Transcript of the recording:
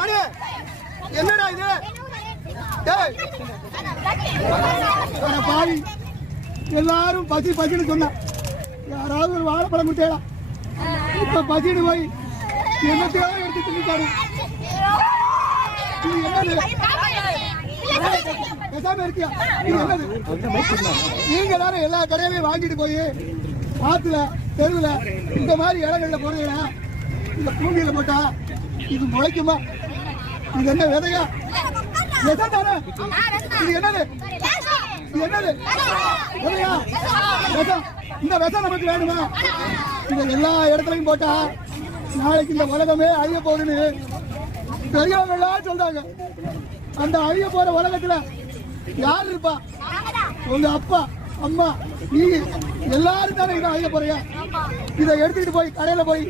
மணி என்னடா இது? டேய் பாவி, எல்லாரும் பசி பசின்னு சொன்னா யாராவது ஒரு வாழைப்பழம் கொடுத்தேடா. இப்ப பசின்னு போய் என்னத்தையோ எடுத்து தின்னுட்டாரு. இது என்னது? பேசாம இருக்கியா? இது என்னது? நீங்க தானே எல்லா கடையிலையும் வாங்கிட்டு போய் ஆத்துல தெருவுல இந்த மாதிரி இடங்கள்ல போறீங்களா? இந்த பூமியில போட்டா இது முளைக்குமா? இது என்ன விதையா? விதை தானே? இது என்னது? இது என்னது? விதையா? விஷம். இந்த விஷம் நமக்கு வேணுமா? இதை எல்லா இடத்துலையும் போட்டா நாளைக்கு இந்த உலகமே அழிய போகுதுன்னு பெரியவங்க எல்லாம் சொல்றாங்க. அந்த அழிய போற உலகத்துல யார் இருப்பா? உங்க அப்பா அம்மா நீ எல்லாரும் தானே இதை அழிய போறீங்க. இதை எடுத்துக்கிட்டு போய் கடையில போய்